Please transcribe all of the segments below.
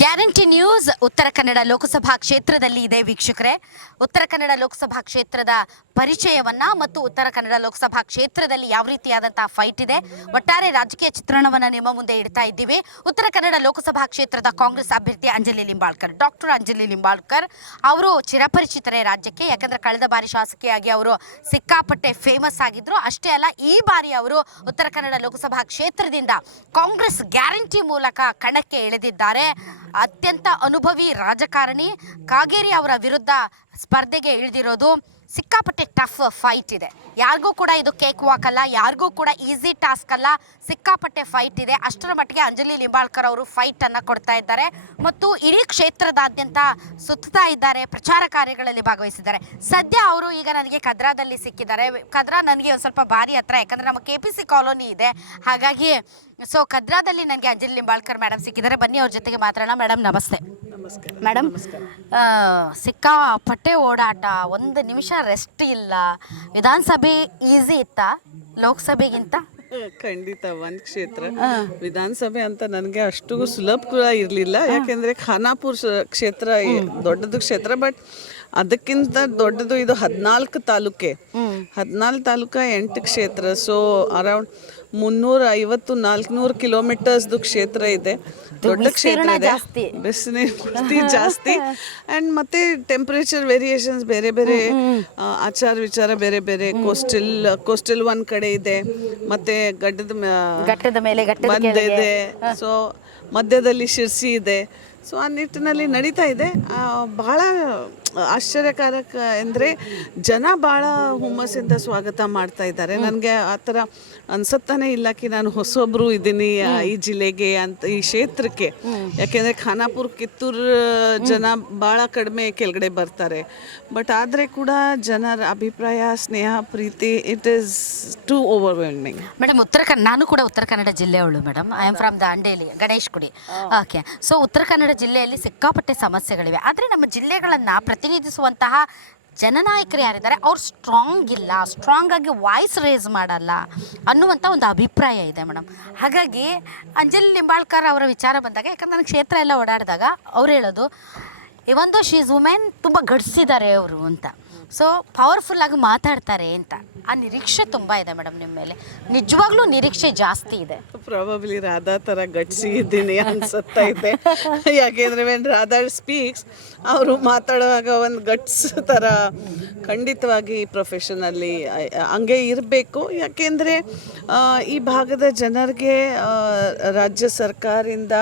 Guarantee news Uttara Kannada Lok Sabha ಕ್ಷೇತ್ರದಲ್ಲಿ ಇದೆ ವೀಕ್ಷಕರೇ. ಉತ್ತರ ಕನ್ನಡ ಲೋಕಸಭಾ ಕ್ಷೇತ್ರದ ಪರಿಚಯವನ್ನ ಮತ್ತು ಉತ್ತರ ಕನ್ನಡ ಲೋಕಸಭಾ ಕ್ಷೇತ್ರದಲ್ಲಿ ಯಾವ ರೀತಿಯಾದಂತಹ ಫೈಟ್ ಇದೆ, ಒಟ್ಟಾರೆ ರಾಜಕೀಯ ಚಿತ್ರಣವನ್ನ ನಿಮ್ಮ ಮುಂದೆ ಇಡ್ತಾ ಇದ್ದೀವಿ. ಉತ್ತರ ಕನ್ನಡ ಲೋಕಸಭಾ ಕ್ಷೇತ್ರದ ಕಾಂಗ್ರೆಸ್ ಅಭ್ಯರ್ಥಿ ಅಂಜಲಿ ಲಿಂಬಾಳ್ಕರ್, ಡಾಕ್ಟರ್ ಅಂಜಲಿ ಲಿಂಬಾಳ್ಕರ್ ಅವರು ಚಿರಪರಿಚಿತರೇ ರಾಜ್ಯಕ್ಕೆ. ಯಾಕಂದ್ರೆ ಕಳೆದ ಬಾರಿ ಶಾಸಕಿಯಾಗಿ ಅವರು ಸಿಕ್ಕಾಪಟ್ಟೆ ಫೇಮಸ್ ಆಗಿದ್ರು. ಅಷ್ಟೇ ಅಲ್ಲ, ಈ ಬಾರಿ ಅವರು ಉತ್ತರ ಕನ್ನಡ ಲೋಕಸಭಾ ಕ್ಷೇತ್ರದಿಂದ ಕಾಂಗ್ರೆಸ್ ಗ್ಯಾರಂಟಿ ಮೂಲಕ ಕಣಕ್ಕೆ ಇಳಿದಿದ್ದಾರೆ. ಅತ್ಯಂತ ಅನುಭವಿ ರಾಜಕಾರಣಿ ಕಾಗೇರಿ ಅವರ ವಿರುದ್ಧ ಸ್ಪರ್ಧೆಗೆ ಇಳಿದಿರೋದು. ಸಿಕ್ಕಾಪಟ್ಟೆ ಟಫ್ ಫೈಟ್ ಇದೆ. ಯಾರಿಗೂ ಕೂಡ ಇದು ಕೇಕ್ ವಾಕ್ ಅಲ್ಲ, ಯಾರಿಗೂ ಕೂಡ ಈಸಿ ಟಾಸ್ಕ್ ಅಲ್ಲ. ಸಿಕ್ಕಾಪಟ್ಟೆ ಫೈಟ್ ಇದೆ. ಅಷ್ಟರ ಮಟ್ಟಿಗೆ ಅಂಜಲಿ ಲಿಂಬಾಳ್ಕರ್ ಅವರು ಫೈಟ್ ಅನ್ನ ಕೊಡ್ತಾ ಇದ್ದಾರೆ ಮತ್ತು ಇಡೀ ಕ್ಷೇತ್ರದಾದ್ಯಂತ ಸುತ್ತಾ ಇದ್ದಾರೆ, ಪ್ರಚಾರ ಕಾರ್ಯಗಳಲ್ಲಿ ಭಾಗವಹಿಸಿದ್ದಾರೆ. ಸದ್ಯ ಅವರು ಈಗ ನನಗೆ ಕದ್ರಾದಲ್ಲಿ ಸಿಕ್ಕಿದ್ದಾರೆ. ಕದ್ರಾ ನನಗೆ ಒಂದು ಸ್ವಲ್ಪ ಭಾರಿ ಹತ್ರ, ಯಾಕಂದ್ರೆ ನಮ್ಮ KPC ಕಾಲೋನಿ ಇದೆ. ಹಾಗಾಗಿ ಕದ್ರಾದಲ್ಲಿ ನನಗೆ ಅಂಜಲಿ ಲಿಂಬಾಳ್ಕರ್ ಮೇಡಮ್ ಸಿಕ್ಕಿದ್ದಾರೆ. ಬನ್ನಿ ಅವ್ರ ಜೊತೆಗೆ ಮಾತಾಡೋಣ. ಮೇಡಮ್ ನಮಸ್ತೆ. ಮೇಡಮ್, ಸಿಕ್ಕಾಪಟ್ಟೆ ಓಡಾಟ, ಒಂದು ನಿಮಿಷ ರೆಸ್ಟ್ ಇಲ್ಲ. ವಿಧಾನಸಭೆ ಈಸಿ ಇತ್ತಾ ಲೋಕಸಭೆಗಿಂತ? ಖಂಡಿತ ಒಂದು ಕ್ಷೇತ್ರ ವಿಧಾನಸಭೆ ಅಂತ ನನಗೆ ಅಷ್ಟು ಸುಲಭ ಕೂಡ ಇರಲಿಲ್ಲ. ಯಾಕೆಂದರೆ ಖಾನಾಪುರ ಕ್ಷೇತ್ರ ದೊಡ್ಡದು ಕ್ಷೇತ್ರ, ಬಟ್ ಅದಕ್ಕಿಂತ ದೊಡ್ಡದು ಇದು 14 ತಾಲೂಕೆ, 14 ತಾಲೂಕ 8 ಕ್ಷೇತ್ರ. ಸೊ ಅರೌಂಡ್ 350-400 ಕಿಲೋಮೀಟರ್ಸ್ದು ಕ್ಷೇತ್ರ ಇದೆ. ದೊಡ್ಡ ಕ್ಷೇತ್ರ ಇದೆ, ಬಿಸಿನೀರು ಜಾಸ್ತಿ ಆ್ಯಂಡ್ ಮತ್ತೆ ಟೆಂಪ್ರೇಚರ್ ವೇರಿಯೇಷನ್ಸ್ ಬೇರೆ ಬೇರೆ, ಆಚಾರ ವಿಚಾರ ಬೇರೆ ಬೇರೆ. ಕೋಸ್ಟಲ್ ಒಂದು ಕಡೆ ಇದೆ, ಮತ್ತೆ ಘಟ್ಟದ ಮೇಲೆ ಮಧ್ಯ ಇದೆ, ಸೊ ಮಧ್ಯದಲ್ಲಿ ಶಿರ್ಸಿ ಇದೆ. ಸೊ ಆ ನಿಟ್ಟಿನಲ್ಲಿ ನಡೀತಾ ಇದೆ. ಭಾಳ ಆಶ್ಚರ್ಯಕಾರಕ ಅಂದರೆ ಜನ ಭಾಳ ಹುಮ್ಮಸ್ಸಿಂದ ಸ್ವಾಗತ ಮಾಡ್ತಾ ಇದ್ದಾರೆ. ನನಗೆ ಆ ಥರ ಅನ್ಸುತ್ತಾನೆ ಇಲ್ಲ ಕಿ ನಾನು ಹೊಸೊಬ್ಬರು ಇದ್ದೀನಿ ಈ ಜಿಲ್ಲೆಗೆ ಅಂತ, ಈ ಕ್ಷೇತ್ರಕ್ಕೆ. ಯಾಕೆಂದರೆ ಖಾನಾಪುರ ಕಿತ್ತೂರು ಜನ ಭಾಳ ಕಡಿಮೆ ಕೆಳಗಡೆ ಬರ್ತಾರೆ. ಬಟ್ ಆದರೆ ಕೂಡ ಜನರ ಅಭಿಪ್ರಾಯ, ಸ್ನೇಹ, ಪ್ರೀತಿ, it is too overwhelming. Madam, ನಾನು ಕೂಡ ಉತ್ತರ ಕನ್ನಡ ಜಿಲ್ಲೆಯವಳು madam. I am from Dandeli, Ganesh Gudi. Okay. So Uttara Kannada ಜಿಲ್ಲೆಯಲ್ಲಿ ಸಿಕ್ಕಾಪಟ್ಟೆ ಸಮಸ್ಯೆಗಳಿವೆ. ಆದರೆ ನಮ್ಮ ಜಿಲ್ಲೆಗಳನ್ನು ಪ್ರತಿನಿಧಿಸುವಂತಹ ಜನನಾಯಕರು ಯಾರಿದ್ದಾರೆ ಅವ್ರು ಸ್ಟ್ರಾಂಗ್ ಆಗಿ ವಾಯ್ಸ್ ರೇಸ್ ಮಾಡಲ್ಲ ಅನ್ನುವಂಥ ಒಂದು ಅಭಿಪ್ರಾಯ ಇದೆ ಮೇಡಮ್. ಹಾಗಾಗಿ ಅಂಜಲಿ ಲಿಂಬಾಳ್ಕರ್ ಅವರ ವಿಚಾರ ಬಂದಾಗ, ಯಾಕಂದ್ರೆ ನನ್ನ ಕ್ಷೇತ್ರ ಎಲ್ಲ ಓಡಾಡಿದಾಗ ಅವ್ರು ಹೇಳೋದು, ಇವೊಂದು ಶೀಸ್ ವುಮೆನ್ ತುಂಬ ಗಡ್ಸಿದ್ದಾರೆ ಅವರು ಅಂತ. ಸೊ ಪವರ್ಫುಲ್ಲಾಗಿ ಮಾತಾಡ್ತಾರೆ ಅಂತ. ಆ ನಿರೀಕ್ಷೆ ತುಂಬ ಇದೆ ಮೇಡಮ್ ನಿಮ್ಮ ಮೇಲೆ. ನಿಜವಾಗ್ಲೂ ನಿರೀಕ್ಷೆ ಜಾಸ್ತಿ ಇದೆ. ಪ್ರಾಬಬ್ಲಿ ರಾಧಾ ಥರ ಗಟ್ಸಿ ಇದ್ದೀನಿ ಅನ್ಸುತ್ತಾ ಇದೆ. ಯಾಕೆಂದರೆ ವೆನ್ ರಾಧಾ ಸ್ಪೀಕ್ಸ್, ಅವರು ಮಾತಾಡುವಾಗ ಒಂದು ಗಟ್ಸ್ ಥರ ಖಂಡಿತವಾಗಿ ಪ್ರೊಫೆಷನಲ್ಲಿ ಹಂಗೆ ಇರಬೇಕು. ಯಾಕೆಂದರೆ ಈ ಭಾಗದ ಜನರಿಗೆ ರಾಜ್ಯ ಸರ್ಕಾರದಿಂದ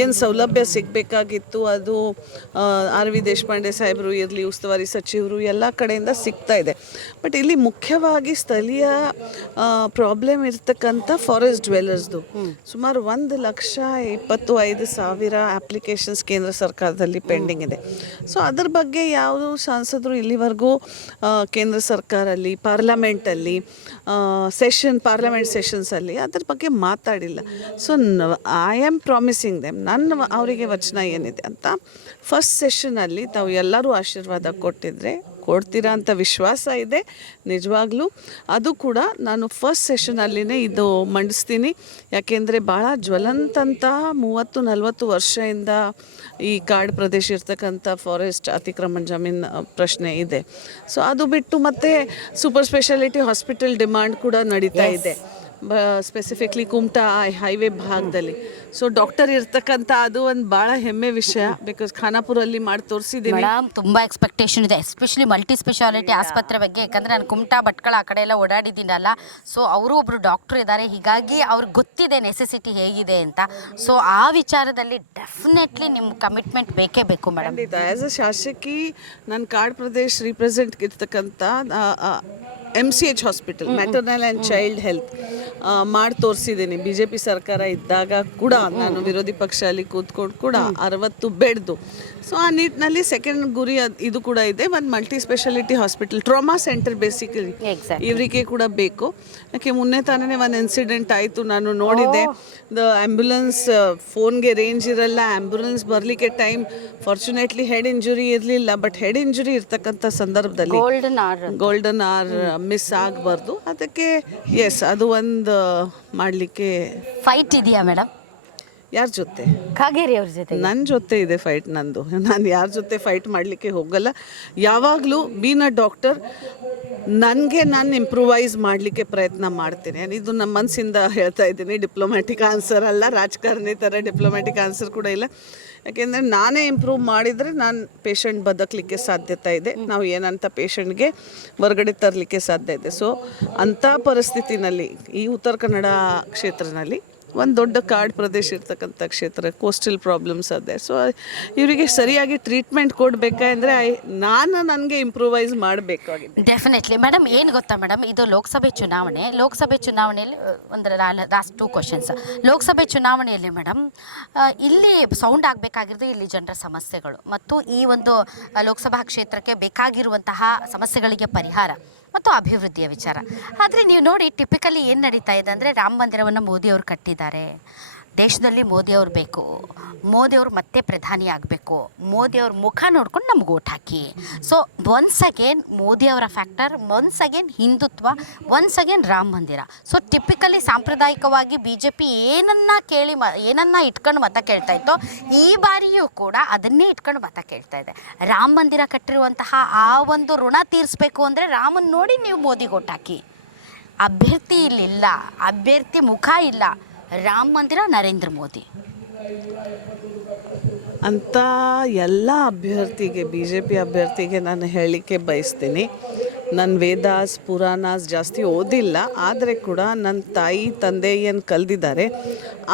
ಏನು ಸೌಲಭ್ಯ ಸಿಗಬೇಕಾಗಿತ್ತು ಅದು RV ದೇಶಪಾಂಡೆ ಸಾಹೇಬರು ಇರಲಿ, ಉಸ್ತುವಾರಿ ಸಚಿವರು, ಎಲ್ಲ ಕಡೆಯಿಂದ ಸಿಗ್ತಾ ಇದೆ. ಬಟ್ ಇಲ್ಲಿ ಮುಖ್ಯವಾಗಿ ಸ್ಥಳೀಯ ಪ್ರಾಬ್ಲಮ್ ಇರ್ತಕ್ಕಂಥ ಫಾರೆಸ್ಟ್ ಡ್ವೆಲ್ಲರ್ಸ್ದು ಸುಮಾರು 1,25,000 ಅಪ್ಲಿಕೇಶನ್ಸ್ ಕೇಂದ್ರ ಸರ್ಕಾರದಲ್ಲಿ ಪೆಂಡಿಂಗ್ ಇದೆ. ಸೊ ಅದ್ರ ಬಗ್ಗೆ ಯಾವುದೂ ಸಂಸದರು ಇಲ್ಲಿವರೆಗೂ ಕೇಂದ್ರ ಸರ್ಕಾರಲ್ಲಿ, ಪಾರ್ಲಿಮೆಂಟ್ ಸೆಷನ್ಸಲ್ಲಿ ಅದ್ರ ಬಗ್ಗೆ ಮಾತಾಡಿಲ್ಲ. So I am promising them, ನನ್ನ ಅವರಿಗೆ ವಚನ ಏನಿದೆ ಅಂತ, ಫಸ್ಟ್ ಸೆಷನಲ್ಲಿ ತಾವು ಎಲ್ಲರೂ ಆಶೀರ್ವಾದ ಕೊಡ್ತೀರಾ ಅಂತ ವಿಶ್ವಾಸ ಇದೆ. ನಿಜವಾಗ್ಲೂ ಅದು ಕೂಡ ನಾನು ಫಸ್ಟ್ ಸೆಷನಲ್ಲಿನೇ ಇದು ಮಂಡಿಸ್ತೀನಿ. ಯಾಕೆಂದರೆ ಭಾಳ ಜ್ವಲಂತಂತಹ 30-40 ವರ್ಷದಿಂದ ಈ ಕಾಡು ಪ್ರದೇಶ ಇರ್ತಕ್ಕಂಥ ಫಾರೆಸ್ಟ್ ಅತಿಕ್ರಮಣ ಜಮೀನು ಪ್ರಶ್ನೆ ಇದೆ. ಸೊ ಅದು ಬಿಟ್ಟು ಮತ್ತೆ ಸೂಪರ್ ಸ್ಪೆಷಾಲಿಟಿ ಹಾಸ್ಪಿಟಲ್ ಡಿಮಾಂಡ್ ಕೂಡ ನಡೀತಾ ಇದೆ, ಸ್ಪೆಸಿಫಿಕ್ಲಿ ಕುಮಟಾ ಹೈವೇ ಭಾಗದಲ್ಲಿ. ಸೊ ಡಾಕ್ಟರ್ ಇರ್ತಕ್ಕಂಥ ಅದು ಒಂದು ಭಾಳ ಹೆಮ್ಮೆ ವಿಷಯ. ಬಿಕಾಸ್ ಖಾನಾಪುರಲ್ಲಿ ಮಾಡಿ ತೋರಿಸಿದ್ದೀನಿ ಮೇಡಮ್. ತುಂಬ ಎಕ್ಸ್ಪೆಕ್ಟೇಷನ್ ಇದೆ, ಎಸ್ಪೆಷಲಿ ಮಲ್ಟಿ ಸ್ಪೆಷಾಲಿಟಿ ಆಸ್ಪತ್ರೆ ಬಗ್ಗೆ. ಯಾಕಂದರೆ ನಾನು ಕುಮಟಾ, ಭಟ್ಕಳ ಆ ಕಡೆ ಎಲ್ಲ ಓಡಾಡಿದ್ದೀನಲ್ಲ. ಸೊ ಅವರು ಒಬ್ಬರು ಡಾಕ್ಟ್ರು ಇದ್ದಾರೆ, ಹೀಗಾಗಿ ಅವ್ರಿಗೆ ಗೊತ್ತಿದೆ ನೆಸೆಸಿಟಿ ಹೇಗಿದೆ ಅಂತ. ಸೊ ಆ ವಿಚಾರದಲ್ಲಿ ಡೆಫಿನೆಟ್ಲಿ ನಿಮ್ಮ ಕಮಿಟ್ಮೆಂಟ್ ಬೇಕೇ ಬೇಕು ಮೇಡಮ್. ಖಂಡಿತ. ಆ್ಯಸ್ ಅ ಶಾಸಕಿ ನನ್ನ ಕಾಡು ಪ್ರದೇಶ ರಿಪ್ರೆಸೆಂಟ್ ಇರ್ತಕ್ಕಂಥ MCH hospital, maternal and child health ಮಾಡಿ ತೋರಿಸಿದ್ದೀನಿ. BJP ಸರ್ಕಾರ ಇದ್ದಾಗ ಕೂಡ ನಾನು ವಿರೋಧಿ ಪಕ್ಷ ಅಲ್ಲಿ ಕೂತ್ಕೊಂಡು ಕೂಡ 60 ಬೆಡ್ದು. ಸೊ ಆ ನಿಟ್ಟಿನಲ್ಲಿ ಸೆಕೆಂಡ್ ಗುರಿ ಇದು ಕೂಡ ಇದೆ, ಒಂದು multi speciality hospital, trauma centre basically ಇವರಿಗೆ ಕೂಡ ಬೇಕು. ಯಾಕೆ ಮೊನ್ನೆ ತಾನೇ ಒಂದು ಇನ್ಸಿಡೆಂಟ್ ಆಯಿತು, ನಾನು ನೋಡಿದೆ. ಆ್ಯಂಬುಲೆನ್ಸ್ ಫೋನ್ಗೆ ರೇಂಜ್ ಇರಲ್ಲ, ಆ್ಯಂಬುಲೆನ್ಸ್ ಬರಲಿಕ್ಕೆ ಟೈಮ್, ಫಾರ್ಚುನೇಟ್ಲಿ ಹೆಡ್ ಇಂಜುರಿ ಇರಲಿಲ್ಲ. ಬಟ್ ಹೆಡ್ ಇಂಜುರಿ ಇರ್ತಕ್ಕಂಥ ಸಂದರ್ಭದಲ್ಲಿ ಗೋಲ್ಡನ್ ಆರ್ ಮಿಸ್ ಆಗಬಾರ್ದು. ಅದಕ್ಕೆ ಎಸ್, ಅದು ಒಂದು ಮಾಡಲಿಕ್ಕೆ ಫೈಟ್ ಇದೆಯಾ ಮೇಡಮ್? ಯಾರ ಜೊತೆ? ಕಾಗೇರಿ ಅವ್ರ ಜೊತೆ. ನನ್ನ ಜೊತೆ ಇದೆ ಫೈಟ್ ನಂದು. ನಾನು ಯಾರ ಜೊತೆ ಫೈಟ್ ಮಾಡಲಿಕ್ಕೆ ಹೋಗಲ್ಲ. ಯಾವಾಗಲೂ ಬೀನ್ ಅ ಡಾಕ್ಟರ್ ನನಗೆ ನಾನು ಇಂಪ್ರೂವೈಸ್ ಮಾಡಲಿಕ್ಕೆ ಪ್ರಯತ್ನ ಮಾಡ್ತೀನಿ. ಇದು ನಮ್ಮ ಮನಸ್ಸಿಂದ ಹೇಳ್ತಾ ಇದ್ದೀನಿ. ಡಿಪ್ಲೊಮ್ಯಾಟಿಕ್ ಆನ್ಸರ್ ಅಲ್ಲ, ರಾಜಕಾರಣಿ ಥರ ಡಿಪ್ಲೊಮ್ಯಾಟಿಕ್ ಆನ್ಸರ್ ಕೂಡ ಇಲ್ಲ. ಯಾಕೆಂದರೆ ನಾನೇ ಇಂಪ್ರೂವ್ ಮಾಡಿದರೆ ನಾನು ಪೇಷಂಟ್ ಬದುಕಲಿಕ್ಕೆ ಸಾಧ್ಯತೆ ಇದೆ. ನಾವು ಏನಂತ ಪೇಷಂಟ್ಗೆ ಹೊರಗಡೆ ತರಲಿಕ್ಕೆ ಸಾಧ್ಯ ಇದೆ. ಸೊ ಅಂಥ ಪರಿಸ್ಥಿತಿನಲ್ಲಿ ಈ ಉತ್ತರ ಕನ್ನಡ ಕ್ಷೇತ್ರದಲ್ಲಿ ಒಂದು ದೊಡ್ಡ ಕಾಡು ಪ್ರದೇಶ ಇರ್ತಕ್ಕಂಥ ಕ್ಷೇತ್ರ, ಕೋಸ್ಟಲ್ ಪ್ರಾಬ್ಲಮ್ಸ್ ಅದೇ. ಸೊ ಇವರಿಗೆ ಸರಿಯಾಗಿ ಟ್ರೀಟ್ಮೆಂಟ್ ಕೊಡಬೇಕಾದ್ರೆ ನನಗೆ ಇಂಪ್ರೂವೈಸ್ ಮಾಡಬೇಕಾಗಿದೆ. Definitely madam. ಏನು ಗೊತ್ತಾ ಮೇಡಮ್, ಇದು ಲೋಕಸಭೆ ಚುನಾವಣೆಯಲ್ಲಿ ಲಾಸ್ಟ್ 2 ಕ್ವಶನ್ಸ್. ಲೋಕಸಭೆ ಚುನಾವಣೆಯಲ್ಲಿ ಮೇಡಮ್ ಇಲ್ಲಿ ಸೌಂಡ್ ಆಗಬೇಕಾಗಿರೋದು ಇಲ್ಲಿ ಜನರ ಸಮಸ್ಯೆಗಳು ಮತ್ತು ಈ ಒಂದು ಲೋಕಸಭಾ ಕ್ಷೇತ್ರಕ್ಕೆ ಬೇಕಾಗಿರುವಂತಹ ಸಮಸ್ಯೆಗಳಿಗೆ ಪರಿಹಾರ ಮತ್ತು ಅಭಿವೃದ್ಧಿಯ ವಿಚಾರ. ಆದರೆ ನೀವು ನೋಡಿ ಟಿಪಿಕಲಿ ಏನು ನಡೀತಾ ಇದೆ ಅಂದರೆ, ರಾಮ ಮಂದಿರವನ್ನು ಮೋದಿಯವರು ಕಟ್ಟಿದ್ದಾರೆ, ದೇಶದಲ್ಲಿ ಮೋದಿಯವರು ಬೇಕು, ಮೋದಿಯವರು ಮತ್ತೆ ಪ್ರಧಾನಿ ಆಗಬೇಕು, ಮೋದಿಯವ್ರ ಮುಖ ನೋಡ್ಕೊಂಡು ನಮ್ಗೆ ಓಟ್ ಹಾಕಿ. ಸೊ ಒನ್ಸ್ ಅಗೇನ್ ಮೋದಿಯವರ factor, once again Hindutva, once again Ram Mandir. So typically ಸಾಂಪ್ರದಾಯಿಕವಾಗಿ BJP ಏನನ್ನ ಇಟ್ಕೊಂಡು ಮತ ಕೇಳ್ತಾ ಇತ್ತೋ, ಈ ಬಾರಿಯೂ ಕೂಡ ಅದನ್ನೇ ಇಟ್ಕೊಂಡು ಮತ ಕೇಳ್ತಾ ಇದೆ. ರಾಮ ಮಂದಿರ ಕಟ್ಟಿರುವಂತಹ ಆ ಒಂದು ಋಣ ತೀರಿಸ್ಬೇಕು ಅಂದರೆ ರಾಮನ್ ನೋಡಿ ನೀವು ಮೋದಿಗೆ ಓಟ್ ಹಾಕಿ. ಅಭ್ಯರ್ಥಿ ಇಲ್ಲಿಲ್ಲ, ಅಭ್ಯರ್ಥಿ ಮುಖ ಇಲ್ಲ, ರಾಮ ಮಂದಿರ, ನರೇಂದ್ರ ಮೋದಿ ಅಂತ ಎಲ್ಲ ಅಭ್ಯರ್ಥಿಗೆ, BJP ಅಭ್ಯರ್ಥಿಗೆ ನಾನು ಹೇಳಲಿಕ್ಕೆ ಬಯಸ್ತೀನಿ. ನಾನು ವೇದಾಸ್ ಪುರಾಣಾಸ್ ಜಾಸ್ತಿ ಓದಿಲ್ಲ, ಆದರೆ ಕೂಡ ನನ್ನ ತಾಯಿ ತಂದೆ ಏನು ಕಲ್ದಿದ್ದಾರೆ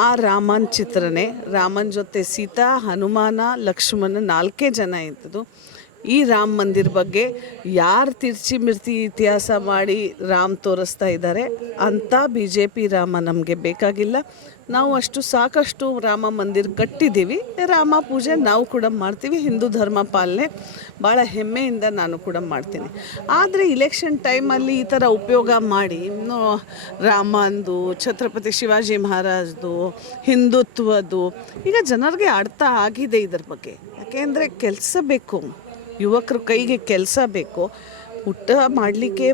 ಆ ರಾಮನ ಚಿತ್ರನೇ. ರಾಮನ ಜೊತೆ ಸೀತಾ, ಹನುಮಾನ, ಲಕ್ಷ್ಮಣ 4 ಜನ ಇದ್ದದ್ದು. ಈ ರಾಮ ಮಂದಿರ ಬಗ್ಗೆ ಯಾರು ತಿರ್ಚಿ ಮಿರ್ಚಿ ಇತಿಹಾಸ ಮಾಡಿ ರಾಮ್ ತೋರಿಸ್ತಾ ಇದ್ದಾರೆ ಅಂಥ BJP ರಾಮ ನಮಗೆ ಬೇಕಾಗಿಲ್ಲ. ನಾವು ಸಾಕಷ್ಟು ರಾಮ ಮಂದಿರ ಕಟ್ಟಿದ್ದೀವಿ, ರಾಮ ಪೂಜೆ ನಾವು ಕೂಡ ಮಾಡ್ತೀವಿ, ಹಿಂದೂ ಧರ್ಮ ಪಾಲನೆ ಭಾಳ ಹೆಮ್ಮೆಯಿಂದ ನಾನು ಕೂಡ ಮಾಡ್ತೀನಿ. ಆದರೆ ಇಲೆಕ್ಷನ್ ಟೈಮಲ್ಲಿ ಈ ಥರ ಉಪಯೋಗ ಮಾಡಿ ರಾಮಂದು, ಛತ್ರಪತಿ ಶಿವಾಜಿ ಮಹಾರಾಜ್ದು, ಹಿಂದುತ್ವದ್ದು ಈಗ ಜನರಿಗೆ ಅರ್ಥ ಆಗಿದೆ ಇದ್ರ ಬಗ್ಗೆ. ಯಾಕೆಂದರೆ ಕೆಲಸ ಬೇಕು, ಯುವಕರ ಕೈಗೆ ಕೆಲಸ ಬೇಕು, ಊಟ ಮಾಡಲಿಕ್ಕೆ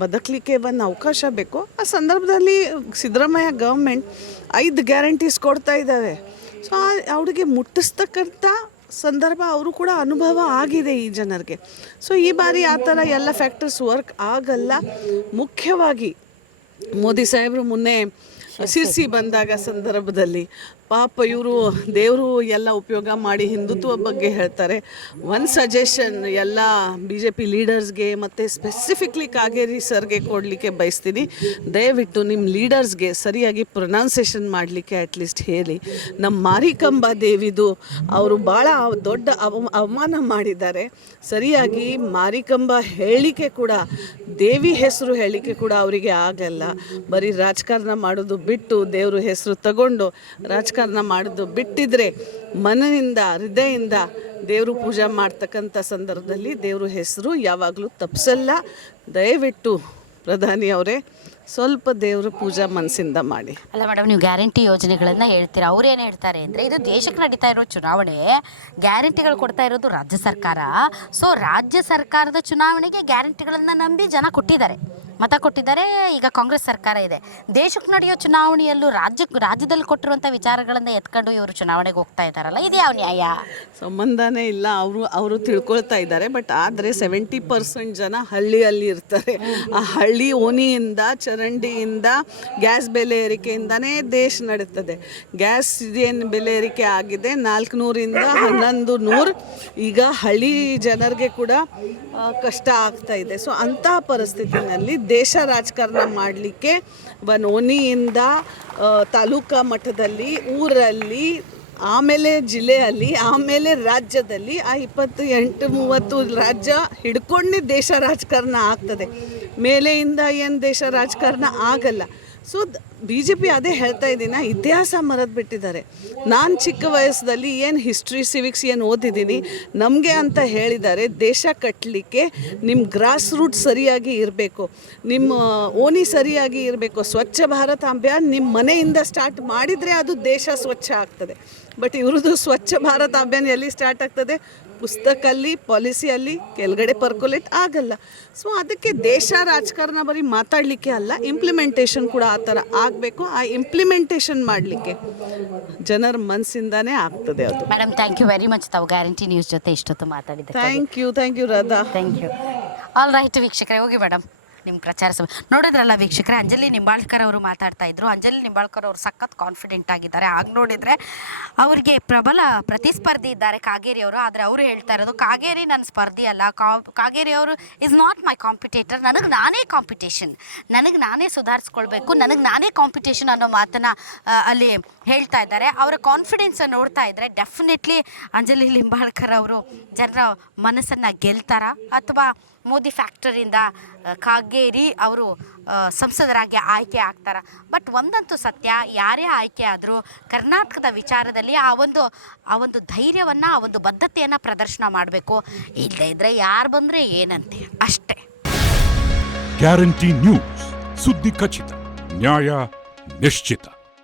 ಬದುಕಲಿಕ್ಕೆ ಒಂದು ಅವಕಾಶ ಬೇಕು. ಆ ಸಂದರ್ಭದಲ್ಲಿ ಸಿದ್ದರಾಮಯ್ಯ ಗೌರ್ಮೆಂಟ್ 5 ಗ್ಯಾರಂಟೀಸ್ ಕೊಡ್ತಾ ಇದ್ದಾವೆ. ಸೊ ಅವ್ರಿಗೆ ಮುಟ್ಟಿಸ್ತಕ್ಕಂಥ ಸಂದರ್ಭ ಅವರು ಕೂಡ ಅನುಭವ ಆಗಿದೆ ಈ ಜನರಿಗೆ. ಸೊ ಈ ಬಾರಿ ಆ ಥರ ಎಲ್ಲ ಫ್ಯಾಕ್ಟರ್ಸ್ ವರ್ಕ್ ಆಗಲ್ಲ. ಮುಖ್ಯವಾಗಿ ಮೋದಿ ಸಾಹೇಬರು ಮೊನ್ನೆ ಸಿರ್ಸಿ ಬಂದಾಗ ಸಂದರ್ಭದಲ್ಲಿ ಪಾಪ ಇವರು ದೇವರು ಎಲ್ಲ ಉಪಯೋಗ ಮಾಡಿ ಹಿಂದುತ್ವ ಬಗ್ಗೆ ಹೇಳ್ತಾರೆ. ಒಂದು ಸಜೆಷನ್ ಎಲ್ಲ BJP ಲೀಡರ್ಸ್ಗೆ ಮತ್ತು ಸ್ಪೆಸಿಫಿಕ್ಲಿ ಕಾಗೇರಿ ಸರ್ಗೆ ಕೊಡಲಿಕ್ಕೆ ಬಯಸ್ತೀನಿ. ದಯವಿಟ್ಟು ನಿಮ್ಮ ಲೀಡರ್ಸ್ಗೆ ಸರಿಯಾಗಿ ಪ್ರೊನೌನ್ಸೇಷನ್ ಮಾಡಲಿಕ್ಕೆ ಅಟ್ಲೀಸ್ಟ್ ಹೇಳಿ. ನಮ್ಮ ಮಾರಿಕಂಬ ದೇವಿದು ಅವರು ಭಾಳ ದೊಡ್ಡ ಅವಮಾನ ಮಾಡಿದ್ದಾರೆ. ಸರಿಯಾಗಿ ಮಾರಿಕಂಬ ಹೇಳಲಿಕ್ಕೆ ಕೂಡ, ದೇವಿ ಹೆಸರು ಹೇಳಲಿಕ್ಕೆ ಕೂಡ ಅವರಿಗೆ ಆಗಲ್ಲ. ಬರೀ ರಾಜಕಾರಣ ಮಾಡೋದು ಬಿಟ್ಟು ದೇವ್ರ ಹೆಸರು ತಗೊಂಡು ರಾಜಕಾರಣ ಮಾಡೋದು ಬಿಟ್ಟಿದ್ರೆ, ಮನದಿಂದ ಹೃದಯದಿಂದ ದೇವರು ಪೂಜೆ ಮಾಡ್ತಕ್ಕಂಥ ಸಂದರ್ಭದಲ್ಲಿ ದೇವ್ರ ಹೆಸರು ಯಾವಾಗಲೂ ತಪ್ಪಿಸಲ್ಲ. ದಯವಿಟ್ಟು ಪ್ರಧಾನಿ ಅವರೇ ಸ್ವಲ್ಪ ದೇವ್ರ ಪೂಜಾ ಮನಸ್ಸಿಂದ ಮಾಡಿ. ಅಲ್ಲ ಮೇಡಮ್, ನೀವು ಗ್ಯಾರಂಟಿ ಯೋಜನೆಗಳನ್ನು ಹೇಳ್ತೀರಾ. ಅವ್ರೇನು ಹೇಳ್ತಾರೆ ಅಂದರೆ, ಇದು ದೇಶಕ್ಕೆ ನಡೀತಾ ಇರೋ ಚುನಾವಣೆ, ಗ್ಯಾರಂಟಿಗಳು ಕೊಡ್ತಾ ಇರೋದು ರಾಜ್ಯ ಸರ್ಕಾರ. ಸೊ ರಾಜ್ಯ ಸರ್ಕಾರದ ಚುನಾವಣೆಗೆ ಗ್ಯಾರಂಟಿಗಳನ್ನು ನಂಬಿ ಜನ ಮತ ಕೊಟ್ಟಿದ್ದಾರೆ. ಈಗ ಕಾಂಗ್ರೆಸ್ ಸರ್ಕಾರ ಇದೆ. ದೇಶಕ್ಕೆ ನಡೆಯೋ ಚುನಾವಣೆಯಲ್ಲೂ ರಾಜ್ಯದಲ್ಲಿ ಕೊಟ್ಟಿರುವಂಥ ವಿಚಾರಗಳನ್ನು ಎತ್ಕೊಂಡು ಇವರು ಚುನಾವಣೆಗೆ ಹೋಗ್ತಾ ಇದ್ದಾರಲ್ಲ, ಇದು ಯಾವ ನ್ಯಾಯ? ಸಂಬಂಧನೇ ಇಲ್ಲ. ಅವರು ತಿಳ್ಕೊಳ್ತಾ ಇದ್ದಾರೆ. ಬಟ್ ಆದರೆ 70% ಜನ ಹಳ್ಳಿಯಲ್ಲಿ ಇರ್ತಾರೆ. ಆ ಹಳ್ಳಿ ಓಣಿಯಿಂದ, ಚರಂಡಿಯಿಂದ, ಗ್ಯಾಸ್ ಬೆಲೆ ಏರಿಕೆಯಿಂದನೇ ದೇಶ ನಡೀತದೆ. ಗ್ಯಾಸ್ ಏನು ಬೆಲೆ ಏರಿಕೆ ಆಗಿದೆ 400ರಿಂದ 1100. ಈಗ ಹಳ್ಳಿ ಜನರಿಗೆ ಕೂಡ ಕಷ್ಟ ಆಗ್ತಾ ಇದೆ. ಸೊ ಅಂತಹ ಪರಿಸ್ಥಿತಿನಲ್ಲಿ ದೇಶ ರಾಜಕಾರಣ ಮಾಡಲಿಕ್ಕೆ ಓಣಿಯಿಂದ ತಾಲೂಕಾ ಮಟ್ಟದಲ್ಲಿ, ಊರಲ್ಲಿ, ಆಮೇಲೆ ಜಿಲ್ಲೆಯಲ್ಲಿ, ಆಮೇಲೆ ರಾಜ್ಯದಲ್ಲಿ ಆ 28-30 ರಾಜ್ಯ ಹಿಡ್ಕೊಂಡು ದೇಶ ರಾಜಕಾರಣ ಆಗ್ತದೆ. ಮೇಲೆಯಿಂದ ಏನು ದೇಶ ರಾಜಕಾರಣ ಆಗಲ್ಲ. ಸೊ BJP ಅದೇ ಹೇಳ್ತಾ ಇದ್ದೀನಿ, ಇತಿಹಾಸ ಮರೆತು ಬಿಟ್ಟಿದ್ದಾರೆ. ನಾನು ಚಿಕ್ಕ ವಯಸ್ಸಲ್ಲಿ ಏನು ಹಿಸ್ಟ್ರಿ, ಸಿವಿಕ್ಸ್ ಏನು ಓದಿದ್ದೀನಿ, ನಮಗೆ ಅಂತ ಹೇಳಿದ್ದಾರೆ, ದೇಶ ಕಟ್ಟಲಿಕ್ಕೆ ನಿಮ್ಮ ಗ್ರಾಸ್ ರೂಟ್ ಸರಿಯಾಗಿ ಇರಬೇಕು, ನಿಮ್ಮ ಓಣಿ ಸರಿಯಾಗಿ ಇರಬೇಕು. ಸ್ವಚ್ಛ ಭಾರತ ಅಭಿಯಾನ ನಿಮ್ಮ ಮನೆಯಿಂದ ಸ್ಟಾರ್ಟ್ ಮಾಡಿದರೆ ಅದು ದೇಶ ಸ್ವಚ್ಛ ಆಗ್ತದೆ. ಬಟ್ ಇವ್ರದ್ದು ಸ್ವಚ್ಛ ಭಾರತ ಅಭಿಯಾನ ಎಲ್ಲಿ ಸ್ಟಾರ್ಟ್ ಆಗ್ತದೆ? ಪುಸ್ತಕಲ್ಲಿ ಪಾಲಿಸಿಯಲ್ಲಿ ಕೆಳಗಡೆ ಪರ್ಕೊಲೇಟ್ ಆಗಲ್ಲ. ಸೊ ಅದಕ್ಕೆ ದೇಶ ರಾಜಕಾರಣ ಬರೀ ಮಾತಾಡಲಿಕ್ಕೆ ಅಲ್ಲ, ಇಂಪ್ಲಿಮೆಂಟೇಷನ್ ಕೂಡ ಆ ಥರ ಆಗಬೇಕು. ಆ ಇಂಪ್ಲಿಮೆಂಟೇಷನ್ ಮಾಡಲಿಕ್ಕೆ ಜನರ ಮನಸ್ಸಿಂದಾನೇ ಆಗ್ತದೆ ಅದು. Madam thank you very much. ತಾವು ಗ್ಯಾರಂಟಿ ನ್ಯೂಸ್ ಜೊತೆ ಇಷ್ಟೊತ್ತು ಮಾತಾಡಿದ್ದೆ. Thank you Radha. Thank you. All right ವೀಕ್ಷಕರೇ, ಹೋಗಿ ಮೇಡಮ್ ನಿಮ್ಮ ಪ್ರಚಾರ ಸಭೆ ನೋಡಿದ್ರಲ್ಲ ವೀಕ್ಷಕರೇ. ಅಂಜಲಿ ನಿಂಬಾಳ್ಕರ್ ಅವರು ಮಾತಾಡ್ತಾ ಇದ್ರು. ಅಂಜಲಿ ನಿಂಬಾಳ್ಕರ್ ಅವರು ಸಖತ್ ಕಾನ್ಫಿಡೆಂಟ್ ಆಗಿದ್ದಾರೆ. ಆಗ ನೋಡಿದರೆ ಅವರಿಗೆ ಪ್ರಬಲ ಪ್ರತಿಸ್ಪರ್ಧಿ ಇದ್ದಾರೆ ಕಾಗೇರಿ ಅವರು. ಆದರೆ ಅವರು ಹೇಳ್ತಾ ಇರೋದು ಕಾಗೇರಿ ನನ್ನ ಸ್ಪರ್ಧಿ ಅಲ್ಲ, ಕಾಗೇರಿ ಅವರು ಇಸ್ ನಾಟ್ ಮೈ ಕಾಂಪಿಟೇಟರ್, ನನಗೆ ನಾನೇ ಕಾಂಪಿಟೇಷನ್, ನನಗೆ ನಾನೇ ಸುಧಾರಿಸ್ಕೊಳ್ಬೇಕು, ನನಗೆ ನಾನೇ ಕಾಂಪಿಟೇಷನ್ ಅನ್ನೋ ಮಾತನ್ನು ಅಲ್ಲಿ ಹೇಳ್ತಾ ಇದ್ದಾರೆ. ಅವರ ಕಾನ್ಫಿಡೆನ್ಸ್ ನೋಡ್ತಾ ಇದ್ದರೆ ಡೆಫಿನೆಟ್ಲಿ ಅಂಜಲಿ ನಿಂಬಾಳ್ಕರ್ ಅವರು ಜನರ ಮನಸ್ಸನ್ನು ಗೆಲ್ತಾರ ಅಥವಾ ಮೋದಿ ಫ್ಯಾಕ್ಟರಿಯಿಂದ ಕಾಗೇರಿ ಅವರು ಸಂಸದರಾಗಿ ಆಯ್ಕೆ ಆಗ್ತಾರ. ಬಟ್ ಒಂದಂತೂ ಸತ್ಯ, ಯಾರೇ ಆಯ್ಕೆ ಆದರೂ ಕರ್ನಾಟಕದ ವಿಚಾರದಲ್ಲಿ ಆ ಒಂದು ಧೈರ್ಯವನ್ನು, ಆ ಒಂದು ಬದ್ಧತೆಯನ್ನು ಪ್ರದರ್ಶನ ಮಾಡಬೇಕು. ಇಲ್ಲದೇ ಇದ್ದರೆ ಯಾರು ಬಂದರೆ ಏನಂತೆ ಅಷ್ಟೇ. ಗ್ಯಾರಂಟಿ ನ್ಯೂಸ್, ಸುದ್ದಿ ಖಚಿತ, ನ್ಯಾಯ ನಿಶ್ಚಿತ.